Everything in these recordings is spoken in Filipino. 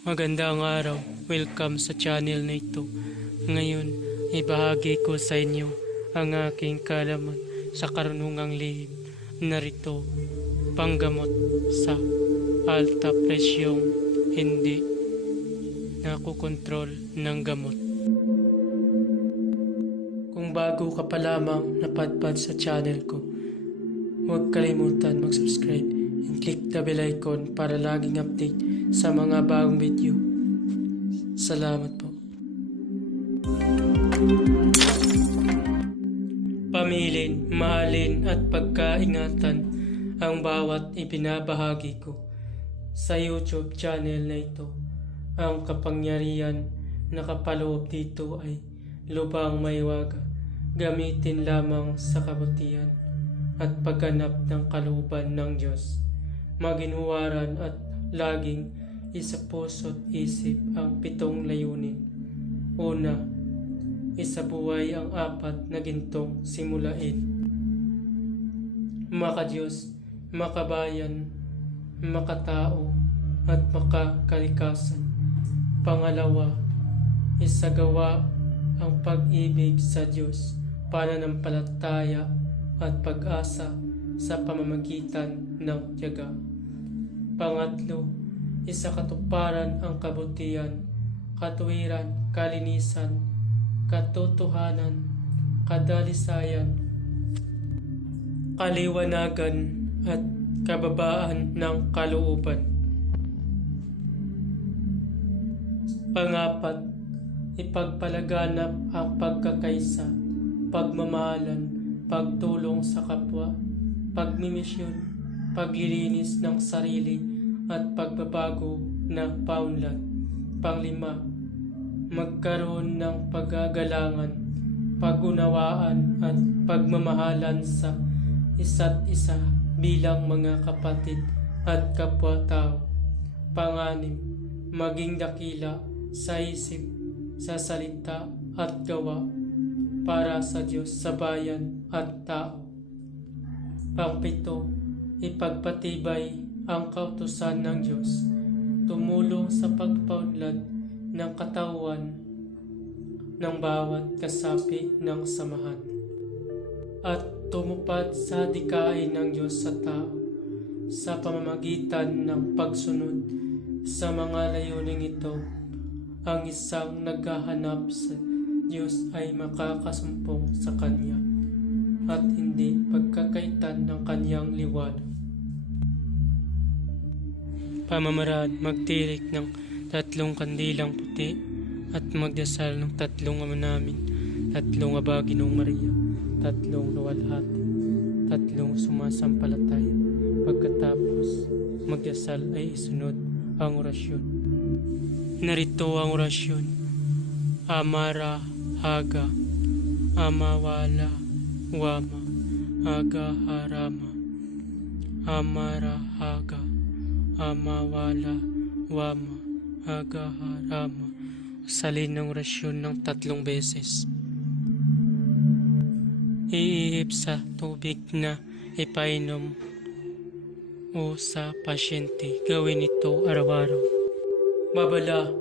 Magandang araw, welcome sa channel na ito. Ngayon, ibahagi ko sa inyo ang aking kaalaman sa karunungang lihim. Narito, panggamot sa alta presyong hindi nakokontrol ng gamot. Kung bago ka pa lamang napadpad sa channel ko, huwag kalimutan mag-subscribe and click the bell icon para laging update sa mga bagong video. Salamat po. Pamilin, mahalin at pagkaingatan ang bawat ibinabahagi ko sa YouTube channel na ito. Ang kapangyarihan na kapaloob dito ay lubang maiwaga. Gamitin lamang sa kabutihan at pagganap ng kalooban ng Diyos. Maginhuwaran at laging isa puso't isip ang 7 layunin. Una, isabuhay ang 4 na gintong simulain. Makadiyos, makabayan, makatao, at makakalikasan. Pangalawa, isagawa ang pag-ibig sa Diyos, pananampalataya at pag-asa sa pamamagitan ng tiyaga. Pangatlo, isakatuparan ang kabutihan, katuwiran, kalinisan, katotohanan, kadalisayan, kaliwanagan at kababaan ng kalooban. Pangapat, ipagpalaganap ang pagkakaisa, pagmamahalan, pagtulong sa kapwa, pagmimisyon, paglilinis ng sarili at pagbabago ng paunlad. Panglima, magkaroon ng pagagalangan, pagunawaan at pagmamahalan sa isa't isa bilang mga kapatid at kapwa-tao. Panganim, maging dakila sa isip, sa salita at gawa para sa Diyos, sa bayan at tao. Pangpito, ipagpatibay ang kautusan ng Diyos, tumulong sa pagpaunlad ng katawan ng bawat kasapi ng samahan, at tumupad sa dikain ng Diyos sa tao sa pamamagitan ng pagsunod sa mga layuning ito. Ang isang naghahanap sa Diyos ay makakasumpong sa Kanya at hindi pagkakaitan ng Kanyang liwanag. Pamamaraan, magtirik ng 3 kandilang puti at magdasal ng 3 Ama Namin, 3 Aba Ginoong Maria, 3 luwalhati, 3 sumasampalataya. Pagkatapos magdasal ay isunod ang orasyon. Narito ang orasyon. Amara Haga, Amawala Wama, Aga Harama. Amara Haga, Amawala Wama, Aga Harama. Salin ng orasyon ng 3 beses. Iihip sa tubig na ipainom o sa pasyente. Gawin ito araw-araw. Babala,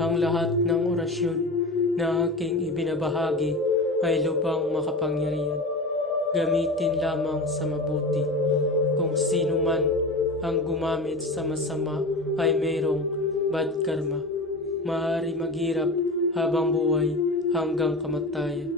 ang lahat ng orasyon na aking ibinabahagi ay lubang makapangyarihan. Gamitin lamang sa mabuti. Kung sino man ang gumamit sa masama ay mayroong bad karma. Maaari maghirap habang buhay hanggang kamatayan.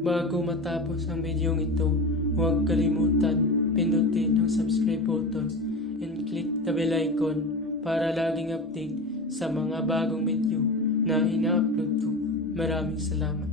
Bago matapos ang video ito, huwag kalimutan pindutin ang subscribe button and click the bell icon para laging update sa mga bagong video na ina-upload ko. Maraming salamat.